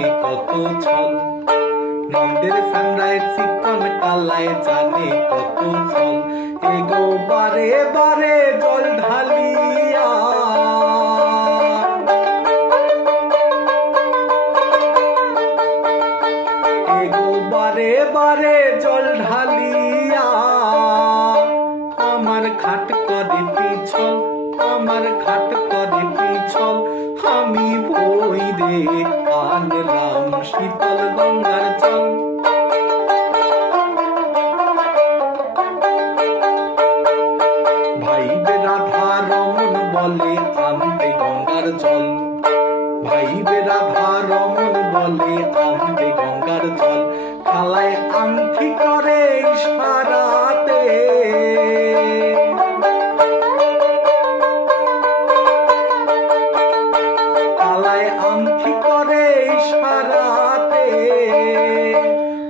জানে কত ছল, নন্দের সানরাইজ চিকন কালায় জানে কত ছল। এগো বারে বারে জল ঢালিয়া, এগো বারে বারে জল ঢালিয়া, আমার খাট করে পিছল, আমার খাট করে পিছল। আমি বই রে আনলাম শীতল গঙ্গার জল। ভাইবে রাধা রমন বলে আনতে গঙ্গার জল, ভাইবে রাধা রমন বলে আনতে গঙ্গার জল। খালায় আংটি করে ইশারাতে, খালায় আংটি করে ইশারাতে।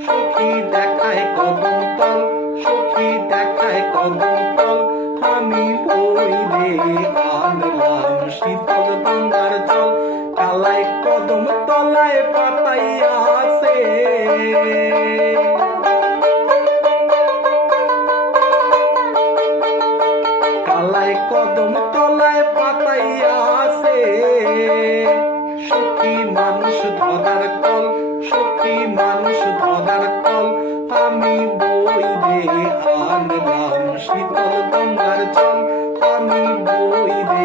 সখী দেখায় কদম তল, সখী দেখায় কদম তল। আমি বই রে আনলাম শীতল গঙ্গার জল। কালায় কদম তলায় পাতাইয়াছে, কালায় কদম তলায় পাতাইয়াছে। সখী মানুষ ধরার কল, সখী মানুষ ধরার কল। আমি বই রে আনলাম শীতল গঙ্গার জল, আমি বই রে